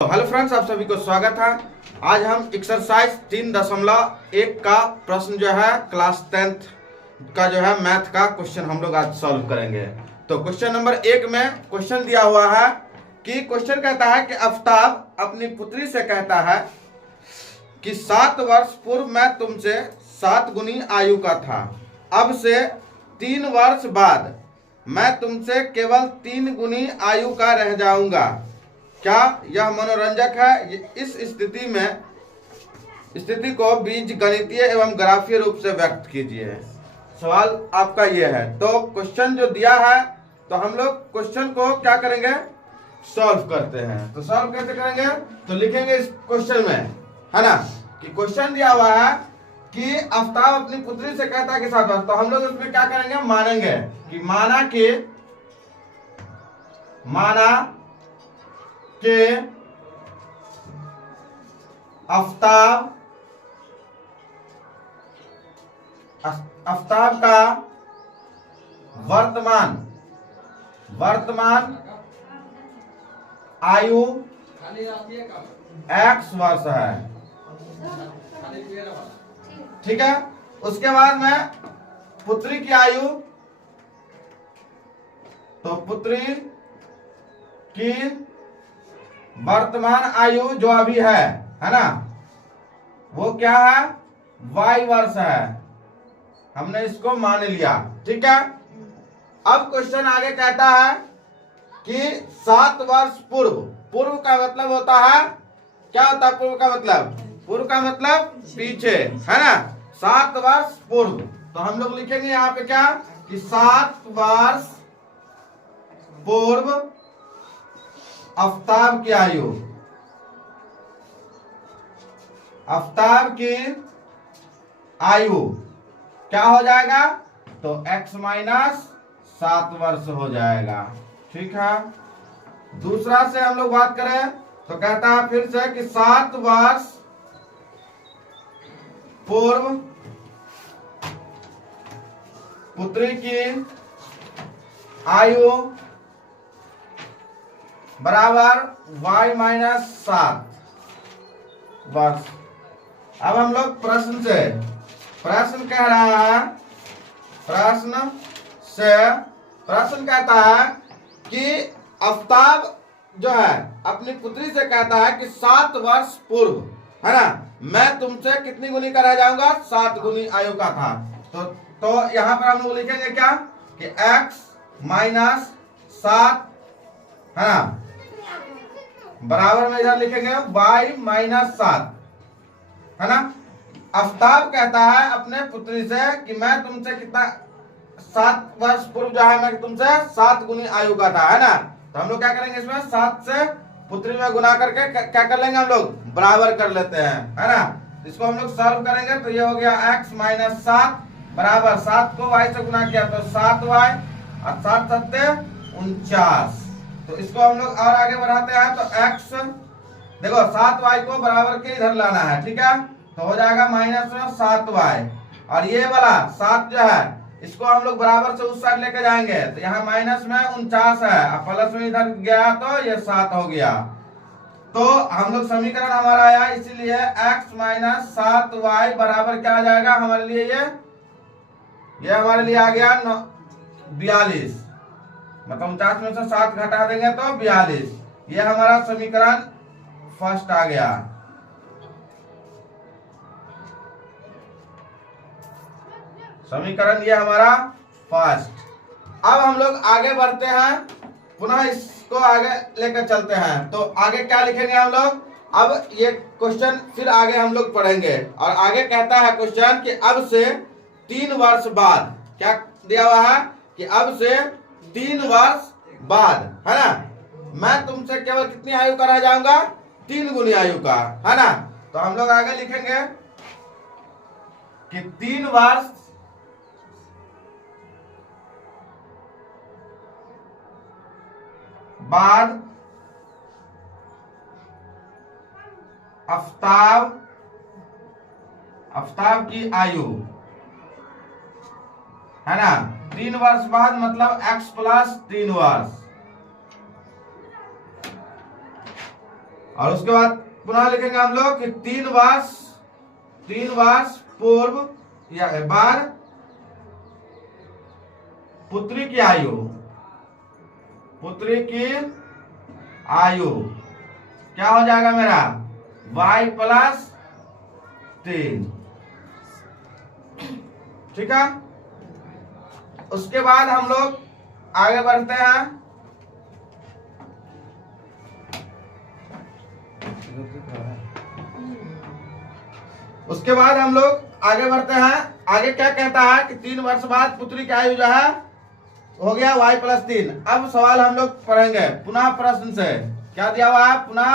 तो hello friends, आप सभी को स्वागत है। आज हम एक्सरसाइज 3.1 का प्रश्न जो है क्लास 10th का जो है मैथ का क्वेश्चन हम लोग आज सॉल्व करेंगे। तो क्वेश्चन नंबर 1 में क्वेश्चन दिया हुआ है कि क्वेश्चन कहता है कि आफ्ताब अपनी पुत्री से कहता है कि 7 वर्ष पूर्व मैं तुमसे 7 गुनी आयु का था, अब से 3 वर्ष बाद मैं तुमसे केवल 3 गुनी आयु का रह जाऊंगा। क्या यह मनोरंजक है? इस स्थिति को बीज गणितीय एवं ग्राफीय रूप से व्यक्त कीजिए। सवाल आपका यह है। तो क्वेश्चन जो दिया है, तो हम लोग क्वेश्चन को क्या करेंगे, सॉल्व करते हैं। तो सॉल्व कैसे करेंगे, तो लिखेंगे इस क्वेश्चन में, है ना, कि क्वेश्चन दिया हुआ है कि आफ्ताब अपनी पुत्री से कहता है कि 7 वर्ष। तो हम लोग उसमें क्या करेंगे, मानेंगे कि माना के आफ्ताब का वर्तमान आयु x वर्ष है। ठीक है। उसके बाद में पुत्री की आयु, तो पुत्री की वर्तमान आयु जो अभी है ना, वो क्या है, y वर्ष है। हमने इसको मान लिया। ठीक है। अब क्वेश्चन आगे कहता है कि 7 वर्ष पूर्व का मतलब होता है, क्या होता है पूर्व का मतलब? पूर्व का मतलब पीछे, है ना। 7 वर्ष पूर्व, तो हम लोग लिखेंगे यहाँ पे क्या, कि 7 वर्ष पूर्व आफ्ताब की आयु क्या हो जाएगा, तो x माइनस 7 वर्ष हो जाएगा। ठीक है। दूसरा से हम लोग बात करें तो कहता है फिर से कि 7 वर्ष पूर्व पुत्री की आयु बराबर y माइनस 7 वर्ष। अब हम लोग प्रश्न कह रहा है, प्रश्न कहता है कि आफ्ताब जो है अपनी पुत्री से कहता है कि 7 वर्ष पूर्व, है ना, मैं तुमसे कितनी गुनी का रह जाऊंगा, 7 गुनी आयु का था। तो यहां पर हम लोग लिखेंगे क्या, कि x माइनस 7, है ना, बराबर में इधर लिखेंगे y माइनस 7, है ना। आफ्ताब कहता है अपने पुत्री से कि मैं तुमसे कितना, 7 वर्ष पूर्व जो है मैं तुमसे 7 गुनी आयु का था, है ना। तो हम लोग क्या करेंगे, इसमें 7 से पुत्री में गुना करके क्या कर लेंगे, हम लोग बराबर कर लेते हैं, है ना। इसको हम लोग सॉल्व करेंगे तो ये हो गया x माइनस 7 बराबर 7 को y से गुना किया तो 7y और 7 सत्ते 49। तो इसको हम लोग और आगे बढ़ाते हैं तो x, देखो 7y को बराबर के इधर लाना है। ठीक है। तो हो जाएगा माइनस 7y, और ये वाला 7 जो है इसको हम लोग बराबर से उस साइड लेके जाएंगे, तो यहाँ माइनस में 49 है, अब प्लस में इधर गया तो ये 7 हो गया। तो हम लोग समीकरण हमारा आया, इसीलिए x माइनस 7y बराबर क्या आ जाएगा हमारे लिए, ये हमारे लिए आ गया 42। मतलब 49 में से 7 घटा देंगे तो 42। ये हमारा समीकरण फर्स्ट आ गया। समीकरण ये हमारा फर्स्ट। अब हम लोग आगे बढ़ते हैं, पुनः इसको आगे लेकर चलते हैं। तो आगे क्या लिखेंगे हम लोग, अब ये क्वेश्चन फिर आगे हम लोग पढ़ेंगे। और आगे कहता है क्वेश्चन कि अब से 3 वर्ष बाद, क्या दिया हुआ है, कि अब से 3 वर्ष बाद, है ना, मैं तुमसे केवल कितनी आयु का रह जाऊंगा, 3 गुनी आयु का, है ना। तो हम लोग आगे लिखेंगे कि 3 वर्ष बाद आफ्ताब की आयु, है ना, 3 वर्ष बाद मतलब x प्लस 3 वर्ष। और उसके बाद पुनः लिखेंगे हम लोग कि 3 वर्ष पूर्व या बार पुत्री की आयु क्या हो जाएगा मेरा y+3। ठीक है। उसके बाद हम लोग आगे बढ़ते हैं। उसके बाद हम लोग आगे बढ़ते हैं। आगे क्या कहता है कि 3 वर्ष बाद पुत्री की आयु जो है हो गया y+3। अब सवाल हम लोग पढ़ेंगे पुनः प्रश्न से। क्या दिया हुआ है? पुनः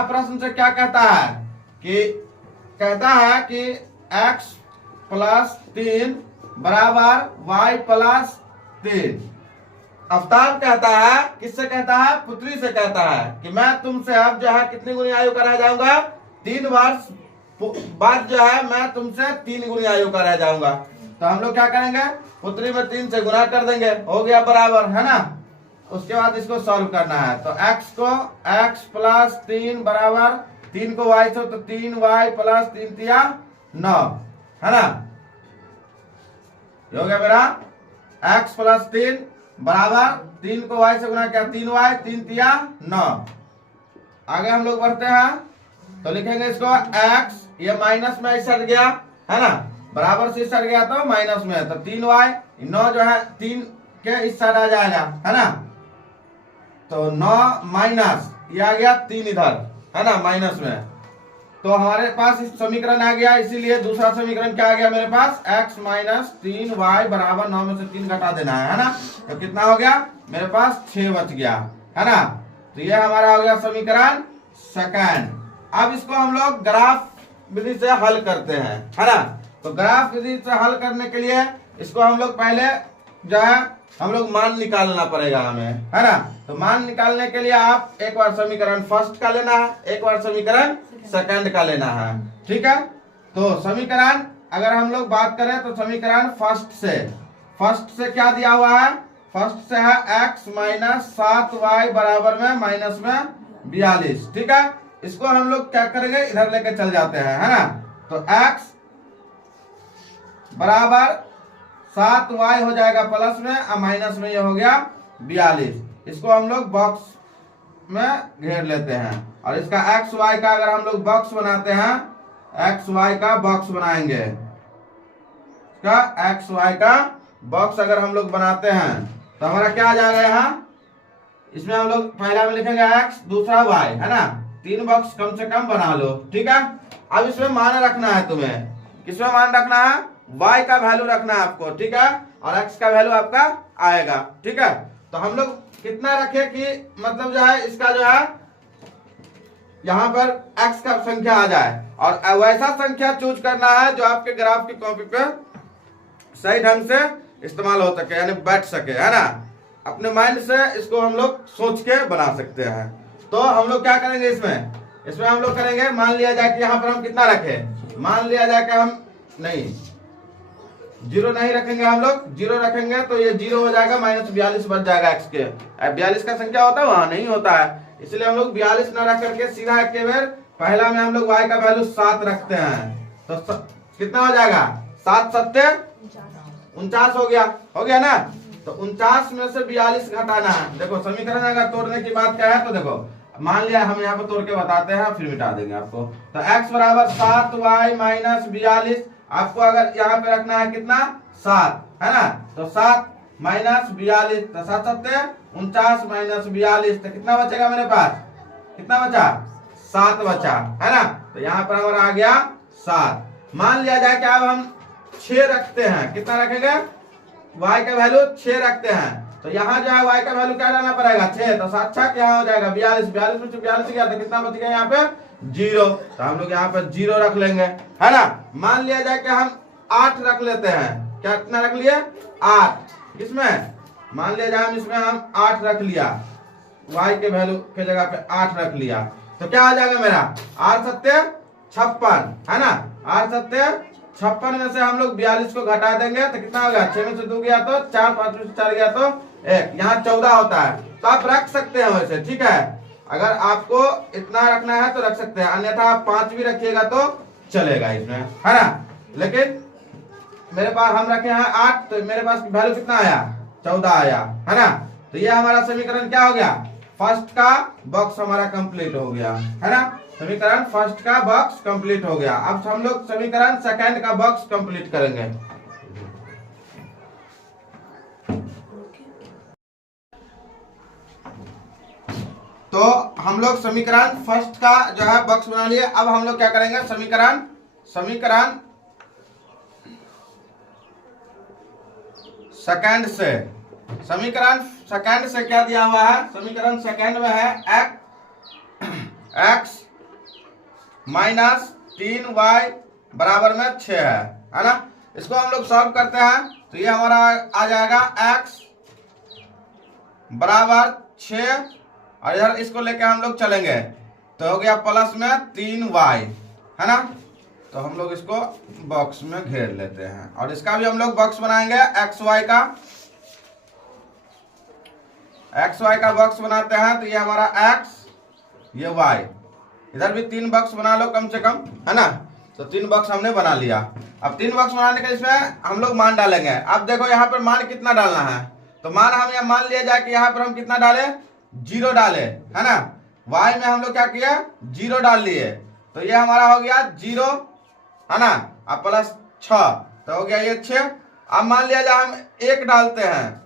प्रश्न से क्या कहता है कि x+3 बराबर y+3। आफ्ताब कहता है, किससे कहता है? पुत्री से कहता है कि मैं तुमसे अब जो है कितनी गुनी आयु का रह जाऊंगा? 3 वर्ष बाद जो है मैं तुमसे 3 गुनी आयु का रह जाऊंगा। तो हम लोग क्या करेंगे? पुत्री में 3 से गुना कर देंगे, हो गया बराबर, है ना। उसके बाद इसको सॉल्व करना है। तो x+3 बराबर 3 को y से, तो 3y+3 9, है ना। ये हो गया मेरा x+3 बराबर 3 को y से गुना किया 3y, 3 9। आगे हम लोग बढ़ते हैं तो लिखेंगे इसको x, ये माइनस में सट गया, है ना, बराबर से सट गया तो माइनस में, तो 3y 9 जो है 3 के इस साइड आ जाएगा, है ना। तो 9 माइनस ये आ गया 3 इधर, है ना, माइनस में। तो हमारे पास इस समीकरण आ गया, इसीलिए दूसरा समीकरण क्या आ गया मेरे पास? x-3y बराबर 9 में से 3 घटा देना है ना। तो कितना हो गया मेरे पास? 6 बच गया, है ना। तो ये हमारा हो गया समीकरण सेकंड। अब इसको हम लोग ग्राफ विधि से हल करते हैं, है ना। तो ग्राफ विधि से हल करने के लिए इसको हम लोग पहले जो है हम लोग मान निकालना पड़ेगा हमें, है ना। तो मान निकालने के लिए आप एक बार समीकरण फर्स्ट का लेना है, एक बार समीकरण सेकंड का लेना है, ठीक है। तो समीकरण अगर हम लोग बात करें तो समीकरण फर्स्ट से क्या दिया हुआ है? फर्स्ट से है x-7y बराबर में माइनस में 42, ठीक है। इसको हम लोग क्या करेंगे? इधर लेके चल जाते हैं, है ना। तो x बराबर 7y हो जाएगा प्लस में और माइनस में ये हो गया 42। इसको हम लोग बॉक्स में घेर लेते हैं और इसका एक्स वाई का अगर हम लोग बॉक्स बनाते हैं, एक्स वाई का बॉक्स बनाएंगे, इसका एक्स वाई का बॉक्स अगर हम लोग बनाते हैं तो हमारा क्या आ जाएगा? यहाँ इसमें हम लोग पहला में लिखेंगे एक्स, दूसरा वाई, है ना। 3 बॉक्स कम से कम बना लो, ठीक है। अब इसमें मान रखना है तुम्हें, किसमें मान रखना है? y का वैल्यू रखना है आपको, ठीक है, और x का वैल्यू आपका आएगा, ठीक है। तो हम लोग कितना रखे कि मतलब जो है इसका जो है यहाँ पर x का संख्या आ जाए, और वैसा संख्या चूज करना है जो आपके ग्राफ की कॉपी पे सही ढंग से इस्तेमाल हो सके, यानी बैठ सके, है ना। अपने माइंड से इसको हम लोग सोच के बना सकते हैं। तो हम लोग क्या करेंगे इसमें हम लोग करेंगे, मान लिया जाए कि यहाँ पर हम कितना रखे, मान लिया जाए कि हम नहीं 0 नहीं रखेंगे, हम लोग 0 रखेंगे तो ये 0 हो जाएगा, -42 बच जाएगा x के। 42 का संख्या होता है, वहां नहीं होता है, इसलिए हम लोग 42 न रख करके सीधा एक बार पहला में हम लोग y का वैल्यू 7 रखते हैं। तो कितना हो जाएगा? 7 7 49 हो गया ना। तो 49 में से 42 घटाना है। देखो समीकरण अगर तोड़ने की बात क्या है तो देखो, मान लिया हम यहाँ पे तोड़ के बताते हैं, फिर मिटा देंगे आपको। तो x बराबर 7y माइनस 42, आपको अगर यहाँ पे रखना है कितना? 7, है ना। तो 7 माइनस 42, तो 7 7 49 माइनस 42, तो कितना बचेगा मेरे पास? कितना बचा? 7 बचा, है ना। तो यहाँ पर हमारा आ गया 7। मान लिया जाए कि अब हम 6 रखते हैं, कितना रखेंगे? y का वैल्यू 6 रखते हैं, तो यहाँ जो है y का वैल्यू क्या डालना पड़ेगा? 6, तो 7 6 क्या हो जाएगा? 42, 42 में से 42 गया तो कितना बच गया यहाँ पे? 0। तो हम लोग यहाँ पर 0 रख लेंगे, है ना। मान लिया जाए कि हम 8 रख लेते हैं, क्या कितना रख लिए? 8। इसमें मान लिया जाए हम इसमें हम 8 रख लिया, y के वैल्यू के जगह पे 8 रख लिया, तो क्या आ जाएगा मेरा? 8 7 56, है ना। 8 7 56 में से हम लोग 42 को घटा देंगे तो कितना होगा? 6 में से 2 गया तो 4, 5 में से 4 गया तो 1, यहाँ 14 होता है। तो आप रख सकते हैं वैसे, ठीक है। अगर आपको इतना रखना है तो रख सकते हैं, अन्यथा आप 5 भी रखिएगा तो चलेगा इसमें, है ना। लेकिन मेरे पास हम रखे हैं 8, तो मेरे पास वैल्यू कितना आया, 14 आया, है ना। तो ये हमारा समीकरण क्या हो गया, फर्स्ट का बॉक्स हमारा कंप्लीट हो गया, है ना। समीकरण फर्स्ट का बॉक्स कंप्लीट हो गया। अब हम लोग समीकरण सेकंड का बॉक्स कंप्लीट करेंगे। तो हम लोग समीकरण फर्स्ट का जो है बॉक्स बना लिए। अब हम लोग क्या करेंगे, समीकरण सेकंड से, समीकरण सेकंड से क्या दिया हुआ है, समीकरण सेकंड में है x माइनस 3y बराबर में 6 है ना। इसको हम लोग सॉल्व करते हैं तो ये हमारा आ जाएगा x बराबर 6, और इधर इसको लेके हम लोग चलेंगे तो हो गया प्लस में 3y, है ना। तो हम लोग इसको बॉक्स में घेर लेते हैं, और इसका भी हम लोग बॉक्स बनाएंगे xy का बॉक्स बनाते हैं। तो ये हमारा x, ये y, इधर भी 3 बॉक्स बना लो कम से कम, है ना। तो 3 बॉक्स हमने बना लिया। अब 3 बॉक्स बनाने के इसमें हम लोग मान डालेंगे। अब देखो यहाँ पर मान कितना डालना है, तो मान हम यहाँ मान लिया जाए कि यहाँ पर हम कितना डाले, 0 डाले, है ना। y में हम लोग क्या किया, 0 डाल लिए, तो ये हमारा हो गया 0, है ना। अब प्लस 6, तो हो गया ये 6। अब मान लिया जाए हम 1 डालते हैं,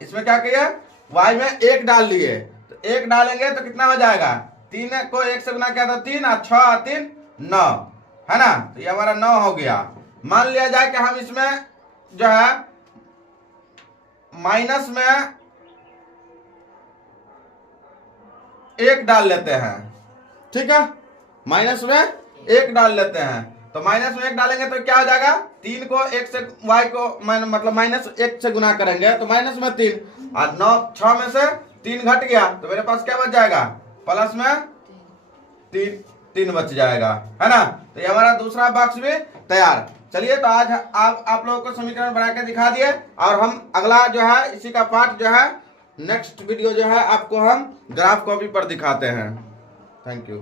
इसमें क्या किया, y में 1 डाल लिए, तो 1 डालेंगे तो कितना हो जाएगा, 3 को 1 से गुना किया था 3, और 6 और 3 9, है ना। तो ये हमारा 9 हो गया। मान लिया जाए कि हम इसमें जो है माइनस में 1 डाल लेते हैं, ठीक है, माइनस में 1 डाल लेते हैं। तो माइनस में 1 डालेंगे तो क्या हो जाएगा, 3 को 1 से y को मतलब माइनस 1 से गुना करेंगे तो माइनस में 3, और 9 6 में से 3 घट गया तो मेरे पास क्या बच जाएगा, प्लस में 3 बच जाएगा, है ना। तो ये हमारा दूसरा बॉक्स भी तैयार। चलिए, तो आज आप लोगों को समीकरण बना के दिखा दिए, और हम अगला जो है इसी का पार्ट जो है नेक्स्ट वीडियो जो है आपको हम ग्राफ कॉपी पर दिखाते हैं। Thank you.